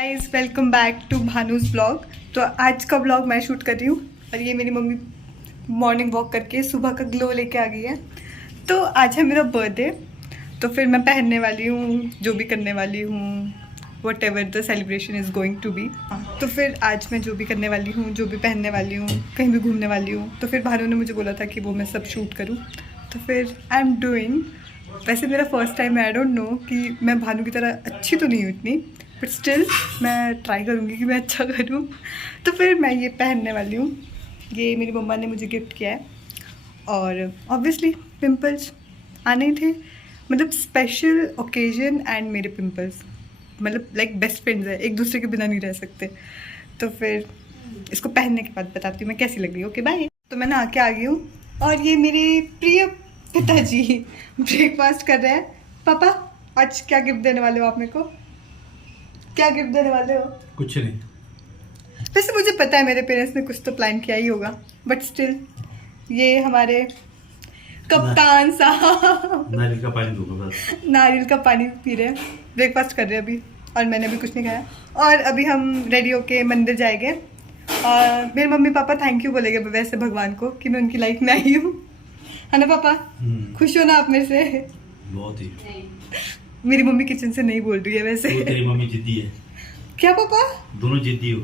Guys welcome back to Bhanu's blog. तो आज का ब्लॉग मैं शूट कर रही हूँ और ये मेरी मम्मी मॉर्निंग वॉक करके सुबह का ग्लो लेके आ गई है। तो आज है मेरा बर्थडे, तो फिर मैं पहनने वाली हूँ जो भी करने वाली हूँ, whatever the celebration is going to be. तो फिर आज मैं जो भी करने वाली हूँ, जो भी पहनने वाली हूँ, कहीं भी घूमने वाली हूँ, तो फिर भानु ने मुझे बोला था कि वो मैं सब शूट करूँ। तो फिर आई एम डूइंग। वैसे मेरा फर्स्ट टाइम है, आई डोंट नो कि मैं भानु की तरह अच्छी तो नहीं हूँ इतनी, बट स्टिल मैं ट्राई करूँगी कि मैं अच्छा करूँ। तो फिर मैं ये पहनने वाली हूँ। ये मेरी मम्मा ने मुझे गिफ्ट किया है और ऑब्वियसली पिंपल्स आने ही थे, मतलब स्पेशल ओकेजन एंड मेरे पिंपल्स मतलब लाइक बेस्ट फ्रेंड्स है, एक दूसरे के बिना नहीं रह सकते। तो फिर इसको पहनने के बाद बताती हूँ मैं कैसी लग रही हूँ। Okay bye. तो मैं नहा के आ गई हूँ और ये मेरे प्रिय पिताजी ब्रेकफास्ट कर रहे हैं। पापा आज क्या गिफ्ट देने वाले हो आप मेरे को? क्या गिफ्ट देने वाले हो? कुछ नहीं। वैसे मुझे पता है मेरे पेरेंट्स ने कुछ तो प्लान किया ही होगा, बट स्टिल ये हमारे कप्तान साहब नारियल का पानी दूंगा बस। नारियल का पानी पी रहे हैं, ब्रेकफास्ट कर रहे हैं अभी, और मैंने अभी कुछ नहीं खाया। और अभी हम रेडी होके मंदिर जाएंगे और मेरे मम्मी पापा थैंक यू बोलेंगे वैसे भगवान को कि मैं उनकी लाइफ में आई हूँ, है ना पापा? खुश हो ना आप मेरे से? बहुत ही। मेरी मम्मी किचन से नहीं बोल रही है वैसे। वो तेरी मम्मी जिद्दी है। क्या पापा? दोनों जिद्दी हो।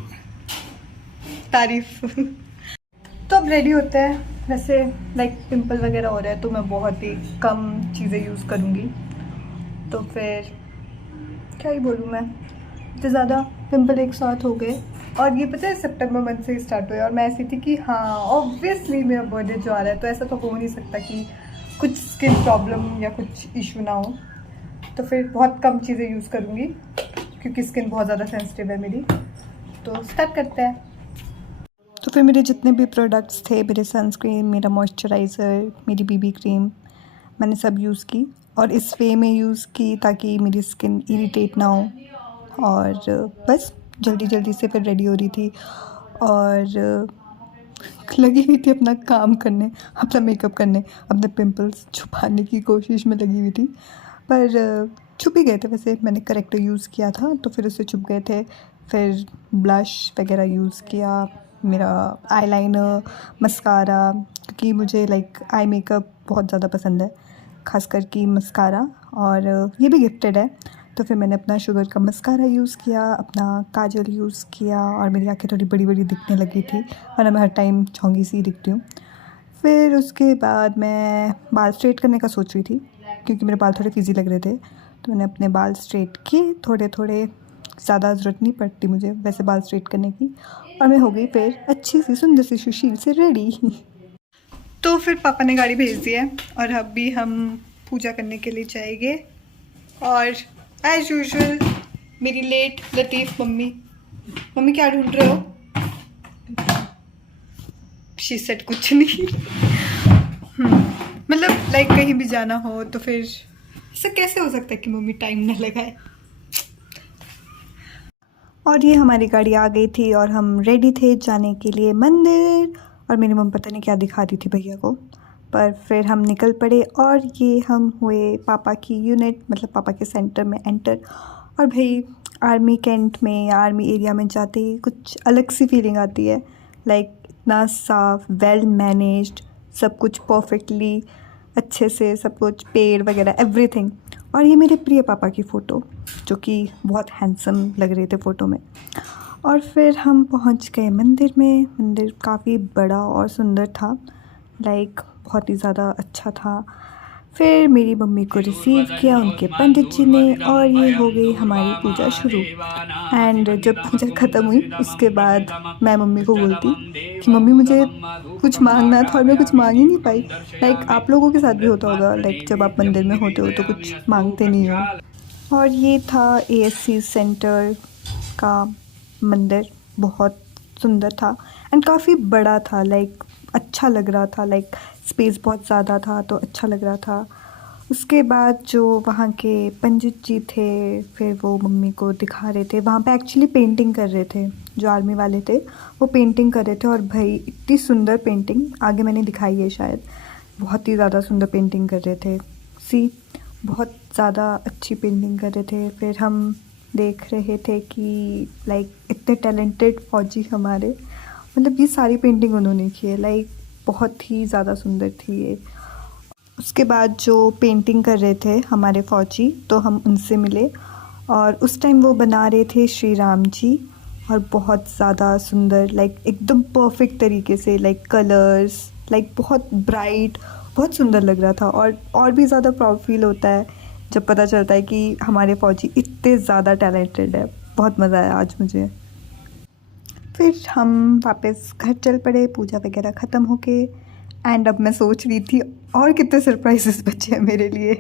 तारीफ। तो अब रेडी होते हैं। वैसे लाइक पिंपल वगैरह हो रहा है तो मैं बहुत ही कम चीज़ें यूज़ करूँगी, तो फिर क्या ही बोलूँ मैं, इतने ज़्यादा पिंपल एक साथ हो गए। और ये पता है सितंबर मंथ से ही स्टार्ट हुए और मैं ऐसी थी कि हाँ ऑब्वियसली मेरा बर्थडे जो आ रहा है तो ऐसा तो हो नहीं सकता कि कुछ स्किन प्रॉब्लम या कुछ इशू ना हो। तो फिर बहुत कम चीज़ें यूज़ करूँगी क्योंकि स्किन बहुत ज़्यादा सेंसिटिव है मेरी। तो स्टार्ट करते हैं। तो फिर मेरे जितने भी प्रोडक्ट्स थे, मेरे सनस्क्रीन, मेरा मॉइस्चराइज़र, मेरी बीबी क्रीम, मैंने सब यूज़ की और इस वे में यूज़ की ताकि मेरी स्किन इरिटेट ना हो। और बस जल्दी जल्दी से फिर रेडी हो रही थी और लगी हुई थी अपना काम करने, अपना मेकअप करने, अपने पिंपल्स छुपाने की कोशिश में लगी हुई थी, पर छुप ही गए थे। वैसे मैंने करेक्टर यूज़ किया था तो फिर उससे छुप गए थे। फिर ब्लश वगैरह यूज़ किया, मेरा आईलाइनर, मस्कारा, क्योंकि मुझे लाइक आई मेकअप बहुत ज़्यादा पसंद है, खासकर कि मस्कारा, और ये भी गिफ्टेड है। तो फिर मैंने अपना शुगर का मस्कारा यूज़ किया, अपना काजल यूज़ किया और मेरी आँखें थोड़ी बड़ी बड़ी दिखने लगी थी और मैं हर टाइम छौंगी सी दिखती हूँ। फिर उसके बाद मैं बाल स्ट्रेट करने का सोच रही थी क्योंकि मेरे बाल थोड़े फिजी लग रहे थे, तो मैंने अपने बाल स्ट्रेट किए थोड़े थोड़े, ज़्यादा ज़रूरत नहीं पड़ती मुझे वैसे बाल स्ट्रेट करने की, और मैं हो गई फिर अच्छी सी सुंदर सी सुशील से रेडी। तो फिर पापा ने गाड़ी भेज दी है और अभी हम पूजा करने के लिए जाएंगे। और एज यूजुअल मेरी लेट लतीफ़ मम्मी, मम्मी क्या ढूंढ रहे हो? शी सेड कुछ नहीं। मतलब लाइक कहीं भी जाना हो तो फिर ऐसा कैसे हो सकता है कि मम्मी टाइम ना लगाए। और ये हमारी गाड़ी आ गई थी और हम रेडी थे जाने के लिए मंदिर, और मेरी मम्मी पता नहीं क्या दिखा रही थी भैया को, पर फिर हम निकल पड़े और ये हम हुए पापा की यूनिट, मतलब पापा के सेंटर में एंटर। और भाई आर्मी कैंट में या आर्मी एरिया में जाते ही कुछ अलग सी फीलिंग आती है, लाइक इतना साफ, वेल मैनेज्ड, सब कुछ परफेक्टली अच्छे से, सब कुछ पेड़ वगैरह एवरीथिंग। और ये मेरे प्रिय पापा की फ़ोटो जो कि बहुत हैंडसम लग रहे थे फ़ोटो में। और फिर हम पहुंच गए मंदिर में। मंदिर काफ़ी बड़ा और सुंदर था, लाइक बहुत ही ज़्यादा अच्छा था। फिर मेरी मम्मी को रिसीव किया उनके पंडित जी ने और ये हो गई हमारी पूजा शुरू। एंड जब पूजा ख़त्म हुई उसके बाद मैं मम्मी को बोलती कि मम्मी मुझे कुछ मांगना था और मैं कुछ मांग ही नहीं पाई। लाइक आप लोगों के साथ भी होता होगा, लाइक जब आप मंदिर में होते हो तो कुछ मांगते नहीं हो। और ये था ASC सेंटर का मंदिर, बहुत सुंदर था एंड काफ़ी बड़ा था, लाइक अच्छा लग रहा था, लाइक स्पेस बहुत ज़्यादा था तो अच्छा लग रहा था। उसके बाद जो वहाँ के पंडित जी थे फिर वो मम्मी को दिखा रहे थे, वहाँ पे एक्चुअली पेंटिंग कर रहे थे, जो आर्मी वाले थे वो पेंटिंग कर रहे थे। और भाई इतनी सुंदर पेंटिंग, आगे मैंने दिखाई है शायद, बहुत ही ज़्यादा सुंदर पेंटिंग कर रहे थे। बहुत ज़्यादा अच्छी पेंटिंग कर रहे थे। फिर हम देख रहे थे कि लाइक इतने टैलेंटेड फौजी हमारे, मतलब ये सारी पेंटिंग उन्होंने की है, लाइक बहुत ही ज़्यादा सुंदर थी ये। उसके बाद जो पेंटिंग कर रहे थे हमारे फौजी, तो हम उनसे मिले और उस टाइम वो बना रहे थे श्री राम जी, और बहुत ज़्यादा सुंदर, लाइक एकदम परफेक्ट तरीके से, लाइक कलर्स, लाइक बहुत ब्राइट, बहुत सुंदर लग रहा था। और भी ज़्यादा प्राउड फील होता है जब पता चलता है कि हमारे फौजी इतने ज़्यादा टैलेंटेड है। बहुत मज़ा आया आज मुझे। फिर हम वापस घर चल पड़े, पूजा वगैरह ख़त्म होके। एंड अब मैं सोच रही थी और कितने सरप्राइजेस बचे हैं मेरे लिए।